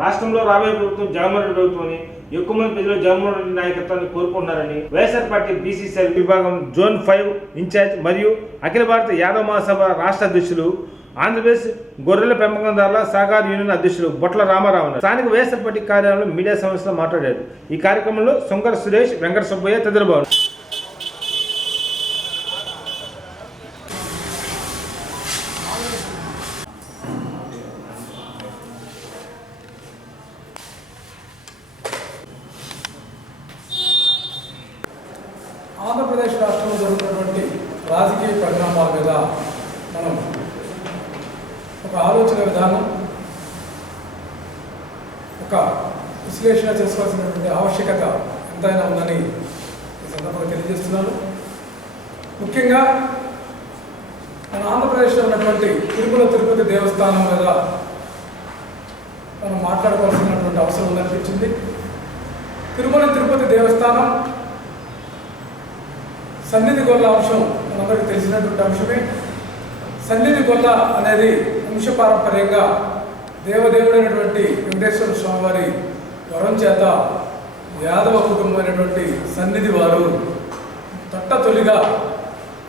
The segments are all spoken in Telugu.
రాష్ట్రంలో రాబోయే ప్రభుత్వం జగన్మోహన్ రెడ్డి ప్రభుత్వం అని ఎక్కువ మంది ప్రజలు జగన్మోహన్ రెడ్డి నాయకత్వాన్ని కోరుకుంటున్నారని వైఎస్ఆర్ పార్టీ బీసీసీ విభాగం జోన్ 5 ఇన్ఛార్జ్ మరియు అఖిల భారత యాదవ మహాసభ రాష్ట్ర అధ్యక్షులు ఆంధ్రప్రదేశ్ గొర్రెల పెంపకందారుల సహకార యూనియన్ అధ్యక్షులు బొట్ల రామారావు స్థానిక వైఎస్ఆర్ పార్టీ కార్యాలయంలో మీడియా సమావేశంలో మాట్లాడారు. ఈ కార్యక్రమంలో శంకర సురేష్, వెంకట సుబ్బయ్య తదితరులు బాగున్నారు. ఆంధ్రప్రదేశ్ రాష్ట్రంలో జరుగుతున్నటువంటి రాజకీయ పరిణామాల మీద మనం ఒక ఆలోచన విధానం, ఒక విశ్లేషణ చేసుకోవాల్సినటువంటి ఆవశ్యకత ఎంతైనా ఉందని ఈ సందర్భంగా తెలియజేస్తున్నాను. ముఖ్యంగా మన ఆంధ్రప్రదేశ్లో ఉన్నటువంటి తిరుపతి దేవస్థానం మీద మనం మాట్లాడుకోవాల్సినటువంటి అవసరం ఉందనిపించింది. తిరుపతి దేవస్థానం సన్నిధి గొల్ల అంశం మనందరికీ తెలిసినటువంటి అంశమే. సన్నిధి గొల్ల అనేది వంశపారంపర్యంగా దేవదేవుడైనటువంటి వెంకటేశ్వర స్వామి వారి వరం చేత యాదవ కుటుంబమైనటువంటి సన్నిధి వారు తొలిగా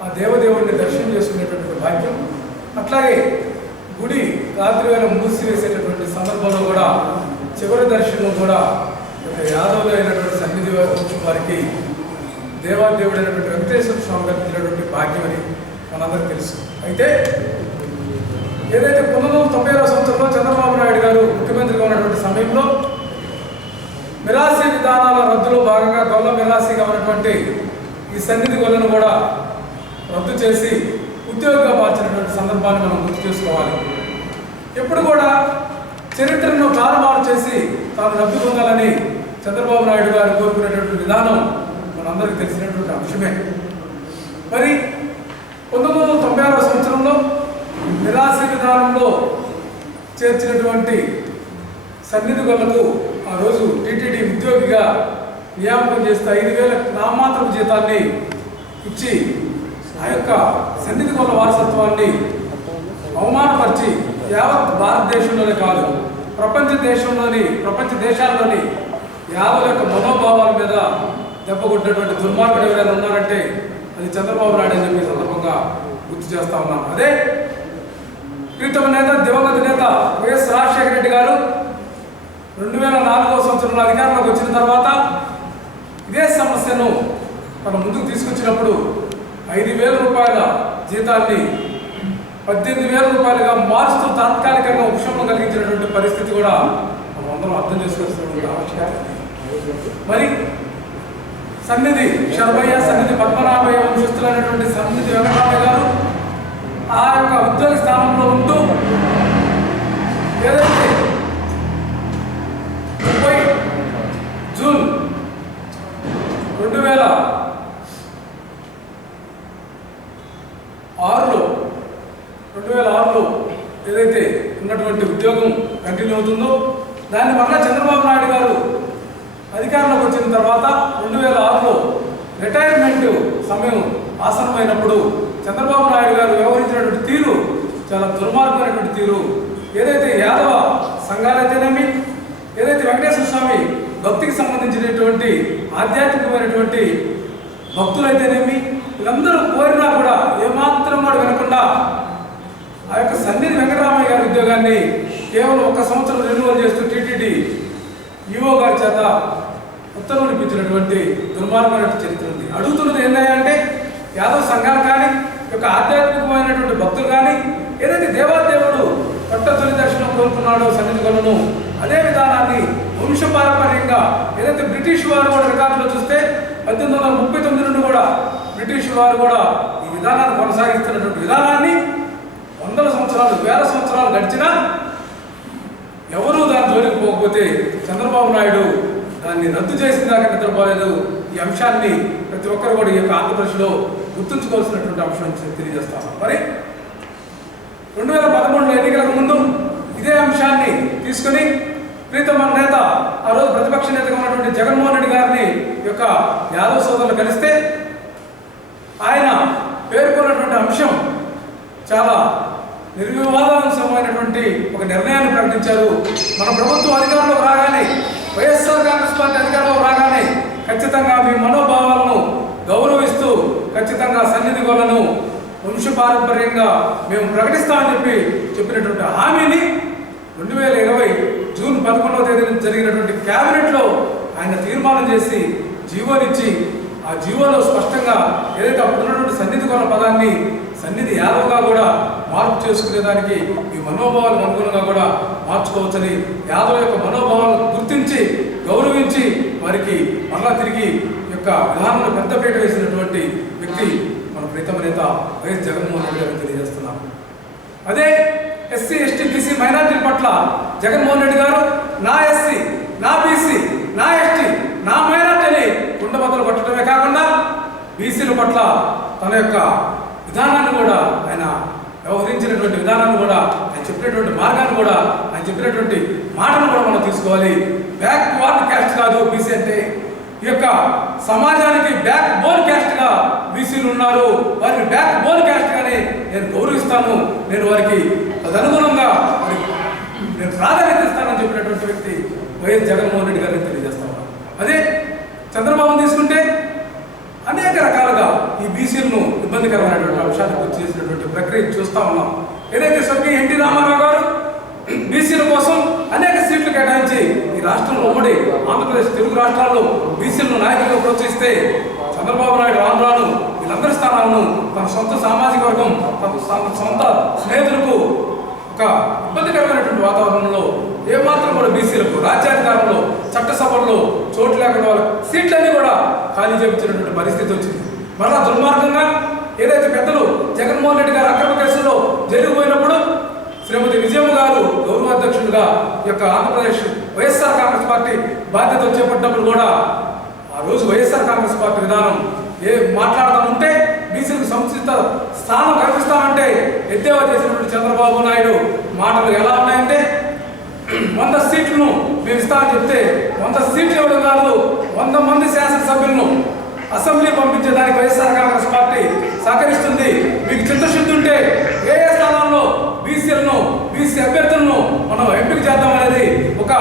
ఆ దేవదేవుడిని దర్శనం చేసుకునేటువంటి భాగ్యం, అట్లాగే గుడి రాత్రి వేళ మూసివేసేటటువంటి సందర్భంలో కూడా చివరి దర్శనం కూడా యాదవులు అయినటువంటి సన్నిధి వారికి దేవాదేవుడైనటువంటి వెంకటేశ్వర స్వామి గారికి ఇచ్చినటువంటి భాగ్యం అని మనందరికీ తెలుసు. అయితే ఏదైతే 1990వ సంవత్సరంలో చంద్రబాబు నాయుడు గారు ముఖ్యమంత్రిగా ఉన్నటువంటి సమయంలో మిరాసీ విధానాల రద్దులో భాగంగా గొల్ల మిరాసీగా ఉన్నటువంటి ఈ సన్నిధి గొల్లను కూడా రద్దు చేసి ఉద్యోగంగా మార్చినటువంటి సందర్భాన్ని మనం గుర్తు చేసుకోవాలి. ఎప్పుడు కూడా చరిత్రను తారుమారు చేసి తాను రద్దు పొందాలని చంద్రబాబు నాయుడు గారు కోరుకునేటువంటి విధానం మనందరికీ తెలిసినటువంటి అంశమే. మరి 1990వ సంవత్సరంలో మిరాసీ విధానంలో చేర్చినటువంటి సన్నిధి గొల్లకు ఆ రోజు టీటీడీ ఉద్యోగిగా నియామకం చేస్తే 5,000 నామాత్రపు జీతాన్ని ఇచ్చి ఆ యొక్క సన్నిధి గొల్ల వారసత్వాన్ని అవమానపరిచి యావత్ భారతదేశంలోనే కాదు ప్రపంచ దేశాల్లోని యాదవుల యొక్క మనోభావాల మీద దెబ్బ కొట్టినటువంటి దుర్మార్గుడు ఎవరైనా ఉన్నారంటే అది చంద్రబాబు నాయుడు అని చెప్పి సందర్భంగా గుర్తు చేస్తా ఉన్నాను. అదే ప్రీతమ నేత, దివంగత నేత వైఎస్ రాజశేఖర రెడ్డి గారు 2004వ సంవత్సరంలో అధికారంలోకి వచ్చిన తర్వాత ఇదే సమస్యను తన ముందుకు తీసుకొచ్చినప్పుడు 5,000 రూపాయల జీతాన్ని 18,000 రూపాయలుగా మార్చుతూ తాత్కాలికంగా ఉపశమనం కలిగించినటువంటి పరిస్థితి కూడా మనం అందరం అర్థం చేసుకోవాల్సినటువంటి ఆవశ్యకత. మరి సన్నిధి శర్మయ్య, సన్నిధి పద్మనాభయ్య వంశస్థులైనటువంటి సన్నిధి వెంకటరామయ్య గారు ఆ యొక్క ఉద్యోగ స్థానంలో ఉంటూ ఏదైతే 30 జూన్ 2006లో ఏదైతే ఉన్నటువంటి ఉద్యోగం కంటిన్యూ అవుతుందో దాన్ని మళ్ళా చంద్రబాబు నాయుడు గారు అధికారంలోకి వచ్చిన తర్వాత 2006లో రిటైర్మెంట్ సమయం ఆసన్నమైనప్పుడు చంద్రబాబు నాయుడు గారు వ్యవహరించినటువంటి తీరు చాలా దుర్మార్గమైనటువంటి తీరు. ఏదైతే యాదవ సంఘాలైతేనేమి, ఏదైతే వెంకటేశ్వర స్వామి భక్తికి సంబంధించినటువంటి ఆధ్యాత్మికమైనటువంటి భక్తులైతేనేమి, వీళ్ళందరూ కోరినా కూడా ఏమాత్రం కూడా వినకుండా ఆ యొక్క సన్నిధి వెంకటరామయ్య గారి ఉద్యోగాన్ని కేవలం 1 సంవత్సరం రెన్యువల్ చేస్తూ టీటీడీ ఈవో గారి చేత ఉత్తర్వులు ఇప్పించినటువంటి దుర్మార్గమైన చరిత్ర ఉంది. అడుగుతున్నది ఏంటంటే యాదవ సంఘాలు కానీ, యొక్క ఆధ్యాత్మికమైనటువంటి భక్తులు కానీ, ఏదైతే దేవాదేవుడు తొలి దర్శనం కోరుకున్నాడో సన్నిధి గొల్లను, అదే విధానాన్ని వంశపారంపర్యంగా ఏదైతే బ్రిటిష్ వారు కూడా రికార్డులో చూస్తే 1839 నుండి కూడా బ్రిటిష్ వారు కూడా ఈ విధానాన్ని కొనసాగిస్తున్నటువంటి విధానాన్ని 100 సంవత్సరాలు 1000 సంవత్సరాలు గడిచినా ఎవరూ దాని జోలికి పోకపోతే చంద్రబాబు నాయుడు దాన్ని రద్దు చేసిన దాకా నిద్రపోలేదు. ఈ అంశాన్ని ప్రతి ఒక్కరు కూడా ఈ యొక్క ఆంధ్రప్రదేశ్లో గుర్తుంచుకోవాల్సినటువంటి అంశం తెలియజేస్తాను. మరి 2013 ఎన్నికలకు ముందు ఇదే అంశాన్ని తీసుకుని ప్రీతమ నేత, ఆ రోజు ప్రతిపక్ష నేతగా ఉన్నటువంటి జగన్మోహన్ రెడ్డి గారిని యొక్క యాదవ్ సోదరులు కలిస్తే ఆయన పేర్కొన్నటువంటి అంశం చాలా నిర్వివాదాంశమైనటువంటి ఒక నిర్ణయాన్ని ప్రకటించారు. మన ప్రభుత్వం అధికారంలో వైఎస్ఆర్ కాంగ్రెస్ పార్టీ అధికారంలో రాగానే ఖచ్చితంగా మీ మనోభావాలను గౌరవిస్తూ ఖచ్చితంగా సన్నిధి గోలను వంశపారంపర్యంగా మేము ప్రకటిస్తామని చెప్పినటువంటి హామీని 2020 జూన్ 11వ తేదీన జరిగినటువంటి క్యాబినెట్లో ఆయన తీర్మానం చేసి జీవోనిచ్చి ఆ జీవోలో స్పష్టంగా ఏదైతే అప్పుడు ఉన్నటువంటి సన్నిధి గోల పదాన్ని సన్నిధి యాదవ్గా కూడా మార్పు చేసుకునేదానికి ఈ మనోభావాలకు అనుగుణంగా కూడా మార్చుకోవచ్చని యాదవ్ యొక్క మనోభావాలను గుర్తించి గౌరవించి వారికి మరలా తిరిగి యొక్క విధానంలో పెద్దపీట వేసినటువంటి వ్యక్తి మన ప్రీతమ నేత వైఎస్ జగన్మోహన్ రెడ్డి గారిని తెలియజేస్తున్నాం. అదే ఎస్సీ ఎస్టీ బీసీ మైనారిటీల పట్ల జగన్మోహన్ రెడ్డి గారు నా ఎస్సీ నా బీసీ నా ఎస్టీ నా మైనారిటీని కుండబద్దలు కొట్టడమే కాకుండా బీసీల పట్ల తన యొక్క విధానాన్ని కూడా ఆయన వ్యవహరించినటువంటి విధానాన్ని కూడా ఆయన చెప్పినటువంటి మార్గాన్ని కూడా ఆయన చెప్పినటువంటి మాటను కూడా మనం తీసుకోవాలి. బ్యాక్వర్డ్ క్యాస్ట్ కాదు బీసీ అంటే, ఈ యొక్క సమాజానికి బ్యాక్ బోన్ క్యాస్ట్గా బీసీలు ఉన్నారు, వారిని బ్యాక్ బోన్ క్యాస్ట్గానే నేను గౌరవిస్తాను, నేను వారికి తదనుగుణంగా నేను ప్రాధాన్యత ఇస్తానని చెప్పినటువంటి వ్యక్తి వైఎస్ జగన్మోహన్ రెడ్డి గారిని తెలియజేస్తా ఉన్నాను. అదే చంద్రబాబు తీసుకుంటే అనేక రకాలుగా ఈ బీసీలను ఇబ్బందికరమైనటువంటి అంశాలకు గుర్తు చేసినటువంటి ప్రక్రియ చూస్తూ ఉన్నాం. ఏదైతే స్వర్గీయ ఎన్టీ రామారావు గారు బీసీల కోసం అనేక సీట్లు కేటాయించి ఈ రాష్ట్రంలో ఉమ్మడి ఆంధ్రప్రదేశ్ తెలుగు రాష్ట్రాల్లో బీసీలను నాయకులుగా ప్రోత్సహిస్తే చంద్రబాబు నాయుడు ఆంధ్రాను వీళ్ళందరి స్థానాలను తన సొంత సామాజిక వర్గం తన సొంత స్నేహితులకు ఒక ఇబ్బందికరమైనటువంటి వాతావరణంలో ఏమాత్రం కూడా బీసీలకు రాజ్యాధికారంలో చట్టసభల్లో చోటు లేకుండా వాళ్ళ సీట్లన్నీ కూడా ఖాళీ చేయించినటువంటి పరిస్థితి వచ్చింది. మరలా దుర్మార్గంగా ఏదైతే పెద్దలు జగన్మోహన్ రెడ్డి గారు అక్రమ కేసులో జరిగిపోయినప్పుడు శ్రీమతి విజయమ్మ గారు గౌరవాధ్యక్షుడిగా ఈ యొక్క ఆంధ్రప్రదేశ్ వైఎస్ఆర్ కాంగ్రెస్ పార్టీ బాధ్యతలు చేపట్టినప్పుడు కూడా ఆ రోజు వైఎస్ఆర్ కాంగ్రెస్ పార్టీ విధానం మాట్లాడతామంటే బీసీలకు సముచిత స్థానం కల్పిస్తామంటే ఎద్దేవా చేసినటువంటి చంద్రబాబు నాయుడు మాటలు ఎలా ఉన్నాయంటే 100 సీట్లను మేము ఇస్తామని చెప్తే 100 సీట్లు ఇవ్వడం కాదు, 100 మంది శాసనసభ్యులను అసెంబ్లీ పంపించేదానికి వైఎస్ఆర్ కాంగ్రెస్ పార్టీ సహకరిస్తుంది. మీకు చిత్తశుద్ధి ఉంటే ఏ స్థానాల్లో బీసీలను బీసీ అభ్యర్థులను మనం ఎంపిక చేద్దామనేది ఒక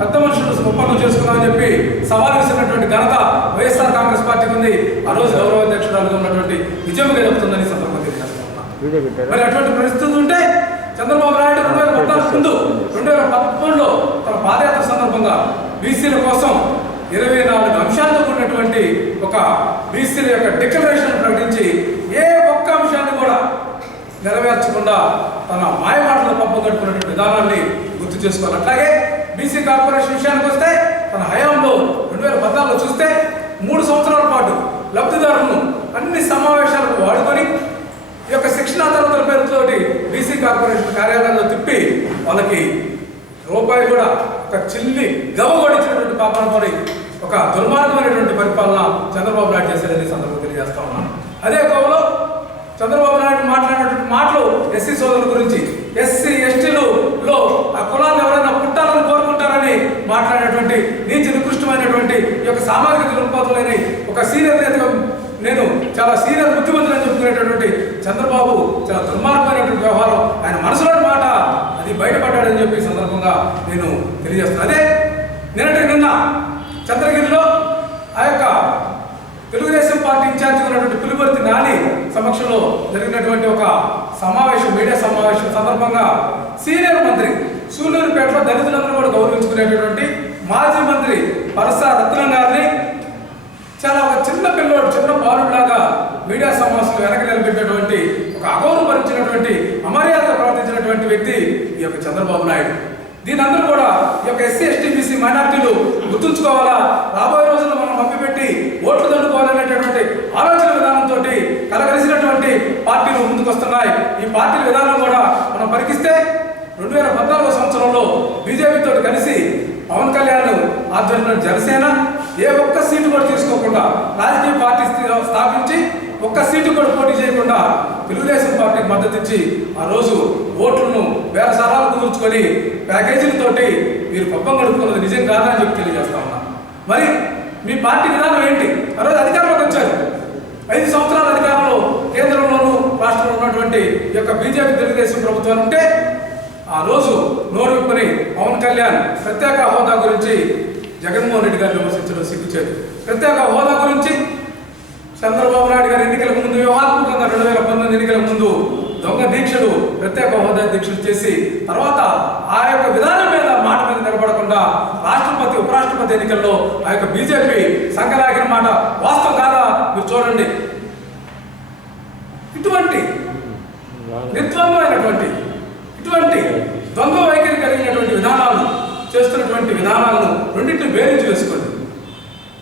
పెద్ద మనుషులు ఒప్పందం చేసుకున్నామని చెప్పి సవాల్ విసిరినటువంటి ఘనత వైఎస్ఆర్ కాంగ్రెస్ పార్టీకి ఉంది. ఆ రోజు గౌరవాధ్యక్షురాలుగా ఉన్నటువంటి విజయమ్మ జరుగుతుందని సందర్భంగా తెలియజేస్తున్నాం. మరి అటువంటి పరిస్థితులు ఉంటే చంద్రబాబు నాయుడు 2014 ముందు 2013లో తన పాదయాత్ర సందర్భంగా బీసీల కోసం 24 అంశాలతో కూడినటువంటి ఒక బీసీల యొక్క డిక్లరేషన్ ప్రకటించి ఏ ఒక్క అంశాన్ని కూడా నెరవేర్చకుండా తన మాయమాటలు పబ్బం గడుపుకున్నటువంటి విధానాన్ని గుర్తు చేసుకోవాలి. అట్లాగే బీసీ కార్పొరేషన్ విషయానికి వస్తే తన హయాంలో 2014లో చూస్తే 3 సంవత్సరాల పాటు లబ్ధిదారులను అన్ని సమావేశాలకు వాడుకొని ఈ యొక్క శిక్షణా తరగతుల పేరుతోటి బీసీ కార్పొరేషన్ కార్యాలయాల్లో తిప్పి వాళ్ళకి రూపాయి కూడా ఒక చిల్లి గవగొడిచినటువంటి పాపనతోని ఒక దుర్మార్గమైనటువంటి పరిపాలన చంద్రబాబు నాయుడు చేశారని సందర్భంగా తెలియజేస్తా ఉన్నాను. అదే కోవలో చంద్రబాబు నాయుడు మాట్లాడినటువంటి మాటలు ఎస్సీ సోదరుల గురించి, ఎస్సీ ఎస్టీలలో ఆ కులాన్ని ఎవరైనా పుట్టాలని కోరుకుంటారని మాట్లాడినటువంటి నీతి నికృష్టమైనటువంటి ఈ యొక్క సామాజిక దృక్పథంలోని ఒక సీనియర్ నేతగా నేను చాలా సీనియర్ ముఖ్యమంత్రి అని చెప్పుకునేటటువంటి చంద్రబాబు చాలా దుర్మార్గమైనటువంటి వ్యవహారం, ఆయన మనసులోని మాట అది బయటపడ్డాడని చెప్పి సందర్భంగా నేను తెలియజేస్తున్నాను. అదే నిన్న చంద్రగిరిలో ఆ యొక్క తెలుగుదేశం పార్టీ ఇన్ఛార్జిగా ఉన్నటువంటి పులివర్తి నాని సమక్షంలో జరిగినటువంటి ఒక సమావేశం, మీడియా సమావేశం సందర్భంగా సీనియర్ మంత్రి సూళ్ళూరుపేటలో దళితులందరూ కూడా గౌరవించుకునేటటువంటి మాజీ మంత్రి పరస రత్నం గారిని చాలా ఒక చిన్న పిల్లోడు, చిన్న బాలుడిలాగా మీడియా సమావేశంలో వెనక నిలబెట్టినటువంటి ఒక అగౌరవపరిచినటువంటి అమర్యాద ప్రవర్తించినటువంటి వ్యక్తి ఈ యొక్క చంద్రబాబు నాయుడు. దీని అందరూ కూడా ఈ యొక్క ఎస్సీ ఎస్టీ బీసీ మైనార్టీలు గుర్తుంచుకోవాలా, రాబోయే రోజుల్లో మనం మభ్యపెట్టి ఓట్లు దండుకోవాలనేటటువంటి ఆలోచన విధానంతో కలగలిసినటువంటి పార్టీలు ముందుకు వస్తున్నాయి. ఈ పార్టీల విధానం కూడా మనం పరికిస్తే 2014 సంవత్సరంలో బీజేపీతో కలిసి పవన్ కళ్యాణ్ ఆధ్వర్యంలో జనసేన ఏ ఒక్క సీటు కూడా తీసుకోకుండా రాజకీయ పార్టీ స్థాపించి ఒక్క సీటు కూడా పోటీ చేయకుండా తెలుగుదేశం పార్టీకి మద్దతు ఇచ్చి ఆ రోజు ఓట్లను వేల సారాలు కుదుర్చుకొని ప్యాకేజీలతోటి మీరు పబ్బం గడుపుకున్నది నిజం కాదని చెప్పి తెలియజేస్తా ఉన్నా. మరి మీ పార్టీ విధానం ఏంటి? ఆ రోజు అధికారంలోకి వచ్చారు, 5 సంవత్సరాల అధికారంలో కేంద్రంలోనూ రాష్ట్రంలో ఉన్నటువంటి ఈ యొక్క బీజేపీ తెలుగుదేశం ప్రభుత్వాలు ఉంటే ఆ రోజు నోరు విప్పని పవన్ కళ్యాణ్ ప్రత్యేక హోదా గురించి జగన్మోహన్ రెడ్డి గారిని విమర్శించడం సిగ్గుచేటు. ప్రత్యేక హోదా గురించి చంద్రబాబు నాయుడు గారు ఎన్నికల ముందు వ్యూహాత్మకంగా 2019 ఎన్నికల ముందు దొంగ దీక్షలు, ప్రత్యేక హోదా దీక్షలు చేసి తర్వాత ఆ యొక్క విధానం మీద మాట మీద నిలబడకుండా రాష్ట్రపతి ఉపరాష్ట్రపతి ఎన్నికల్లో ఆ యొక్క బీజేపీ సంకలాగిన మాట వాస్తవం కాదా మీరు చూడండి. ఇటువంటి నిర్ద్వంద్వమైనటువంటి ఇటువంటి ద్వంద్వ వైఖరి కలిగినటువంటి విధానాలు చేస్తున్నటువంటి విధానాలను రెండింటిని బేరించి వేసుకోండి.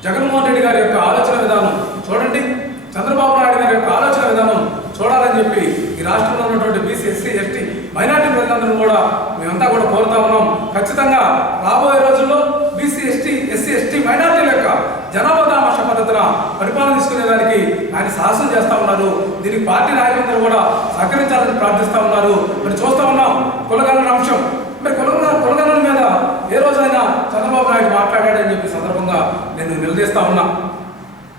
జగన్మోహన్ రెడ్డి గారి యొక్క ఆలోచన విధానం చూడండి, చంద్రబాబు నాయుడు గారి యొక్క ఆలోచన విధానం చూడాలని చెప్పి ఈ రాష్ట్రంలో ఉన్నటువంటి బీసీ, ఎస్సీ, ఎస్టీ, మైనార్టీ ప్రజలందరూ కూడా మేమంతా కూడా కోరుతా ఉన్నాం. ఖచ్చితంగా రాబోయే రోజుల్లో బీసీ, ఎస్సీ, ఎస్టీ, మైనార్టీల యొక్క జనాభా దామాష పద్ధతిన పరిపాలన తీసుకునేదానికి ఆయన సాహసం చేస్తా ఉన్నారు. దీనికి పార్టీ నాయకులందరూ కూడా సహకరించాలని ప్రార్థిస్తా ఉన్నారు. మరి చూస్తా ఉన్నాం కులగణన అంశం. మరి కులగణన మీద ఏ రోజైనా చంద్రబాబు నాయుడు మాట్లాడాడని చెప్పి సందర్భంగా నేను నిలదీస్తా ఉన్నా.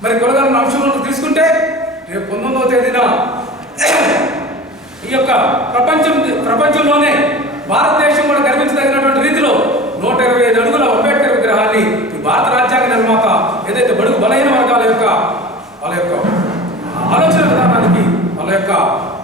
మరి కులగణన అంశంలో తీసుకుంటే రేపు 19వ తేదీన ఈ యొక్క ప్రపంచంలోనే భారతదేశం కూడా గర్వించదగినటువంటి రీతిలో 125 అడుగుల అంబేద్కర్ విగ్రహాన్ని ఈ భారత రాజ్యాంగ నిర్మాత ఏదైతే బడుగు బలహీన వర్గాల యొక్క వాళ్ళ యొక్క ఆలోచన విధానానికి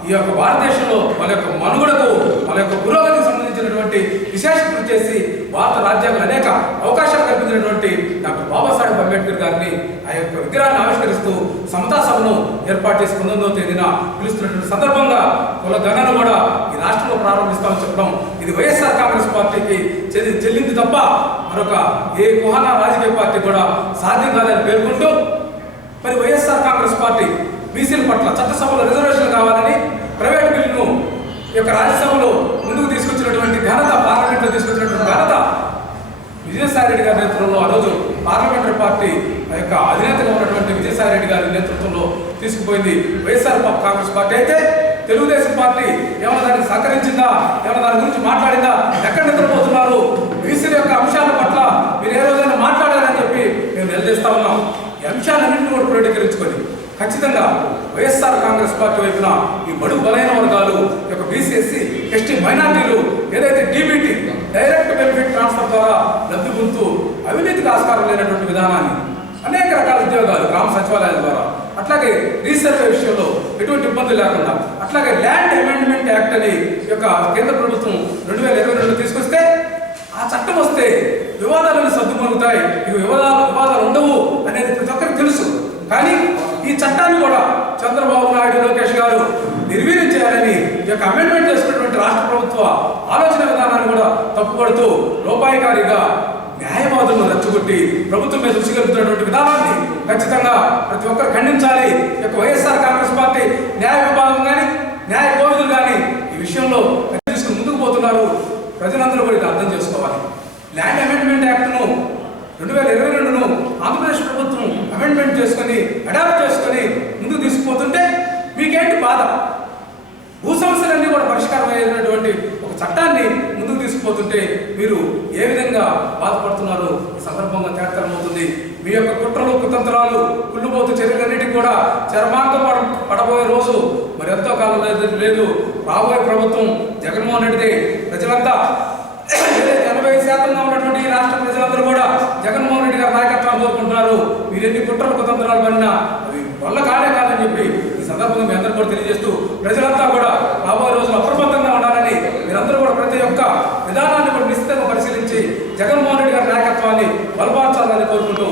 ఈ యొక్క భారతదేశంలో వాళ్ళ యొక్క మనుగడకు వాళ్ళ యొక్క పురోగతికి సంబంధించినటువంటి విశేష కృషి చేసి భారత రాజ్యాంగం అనేక అవకాశాలు కల్పించినటువంటి డాక్టర్ బాబాసాహెబ్ అంబేద్కర్ గారిని ఆ యొక్క విగ్రహాన్ని ఆవిష్కరిస్తూ సమతా సభను ఏర్పాటు చేసి 19వ తేదీన పిలుస్తున్నటువంటి సందర్భంగా కుల గణన కూడా ఈ రాష్ట్రంలో ప్రారంభిస్తామని చెప్పడం ఇది వైఎస్ఆర్ కాంగ్రెస్ పార్టీకి చెల్లింది తప్ప మరొక ఏ కుహానా రాజకీయ పార్టీ కూడా సాధ్యం కాదని పేర్కొంటూ మరి వైఎస్ఆర్ కాంగ్రెస్ పార్టీ బీసీల పట్ల చట్టసభలో రిజర్వేషన్ కావాలని ప్రైవేట్ బిల్లును ఈ యొక్క రాజ్యసభలో ముందుకు తీసుకొచ్చినటువంటి ఘనత, పార్లమెంట్లో తీసుకొచ్చినటువంటి ఘనత విజయసాయి రెడ్డి గారి నేతృత్వంలో ఆ రోజు పార్లమెంటరీ పార్టీ ఆ యొక్క అధినేతగా ఉన్నటువంటి విజయసాయి రెడ్డి గారి నేతృత్వంలో తీసుకుపోయింది వైఎస్ఆర్ కాంగ్రెస్ పార్టీ. అయితే తెలుగుదేశం పార్టీ ఏమైనా దానికి సహకరించిందా, ఏమైనా దాని గురించి మాట్లాడిందా, ఎక్కడ నిద్రపోతున్నారు, బీసీల యొక్క అంశాల పట్ల మీరు ఏ రోజైనా మాట్లాడారని చెప్పి మేము నిలదీస్తా ఉన్నాం. ఈ అంశాలన్నింటినీ కూడా క్రోడీకరించుకొని ఖచ్చితంగా వైఎస్ఆర్ కాంగ్రెస్ పార్టీ వైపున ఈ బడుగు బలైన వర్గాలు యొక్క బీసీ, ఎస్సీ, ఎస్టీ, మైనార్టీలు ఏదైతే డీబీటీ డైరెక్ట్ బెనిఫిట్ ట్రాన్స్ఫర్ ద్వారా లబ్ధి పొందుతూ అవినీతికి ఆస్కారం లేనటువంటి విధానాన్ని అనేక రకాల ఉద్యోగాలు గ్రామ సచివాలయాల ద్వారా, అట్లాగే రీసర్వే విషయంలో ఎటువంటి ఇబ్బందులు లేకుండా, అట్లాగే ల్యాండ్ అమెండ్మెంట్ యాక్ట్ అని యొక్క కేంద్ర ప్రభుత్వం 2022లో తీసుకొస్తే ఆ చట్టం వస్తే వివాదాలను సర్దుమరుగుతాయి, ఇవి వివాదాలు ఉండవు అనేది ప్రతి ఒక్కరికి తెలుసు. కానీ ఈ చట్టాన్ని కూడా చంద్రబాబు నాయుడు, లోకేష్ గారు నిర్వీర్యం చేయాలని ఈ యొక్క అమెండ్మెంట్ చేసుకున్నటువంటి రాష్ట్ర ప్రభుత్వ ఆలోచన విధానాన్ని కూడా తప్పుపడుతూ లోపాయికారిగా న్యాయవాదులను రెచ్చగొట్టి ప్రభుత్వం మీద రుచిగలుగుతున్నటువంటి విధానాన్ని ఖచ్చితంగా ప్రతి ఒక్కరు ఖండించాలి. ఈ యొక్క వైఎస్ఆర్ కాంగ్రెస్ పార్టీ న్యాయ విభాగం కానీ న్యాయ కోవిదులు కానీ ఈ విషయంలో తీసుకుని ముందుకు పోతున్నారు. ప్రజలందరూ కూడా ఇది అర్థం చేసుకోవాలి. ల్యాండ్ అమెండ్మెంట్ యాక్ట్ను 2022ను ఆంధ్రప్రదేశ్ ప్రభుత్వం అమెండ్మెంట్ చేసుకొని అడాప్ట్ చేసుకొని ముందుకు తీసుకుపోతుంటే మీకేంటి బాధ? భూ సమస్యలన్నీ కూడా పరిష్కారం అయ్యేటువంటి ఒక చట్టాన్ని ముందుకు తీసుకుపోతుంటే మీరు ఏ విధంగా బాధపడుతున్నారో ఈ సందర్భంగా తేటతెల్లమవుతుంది. మీ యొక్క కుట్రలు, కుతంత్రాలు, కుళ్ళుబోతు చర్యలన్నిటికీ కూడా చరమాంకం పడబోయే రోజు మరి ఎంతో కాలం లేదు. రాబోయే ప్రభుత్వం జగన్మోహన్ రెడ్డిదే. ప్రజలంతా 80% ఉన్నటువంటి ఈ రాష్ట్ర ప్రజలందరూ కూడా జగన్మోహన్ రెడ్డి గారి నాయకత్వాన్ని కోరుకుంటున్నారు. మీరు ఎన్ని కుట్రలు, కుతంత్రాలు పడినా అవి వల్ల కాదని చెప్పి ఈ సందర్భంగా మీ అందరూ కూడా తెలియజేస్తూ ప్రజలంతా కూడా రాబోయే రోజులు అప్రమత్తంగా ఉండాలని, మీరందరూ కూడా ప్రతి ఒక్క విధానాన్ని కూడా నిశ్చితంగా పరిశీలించి జగన్మోహన్ రెడ్డి గారి నాయకత్వాన్ని బలపరచాలని కోరుకుంటూ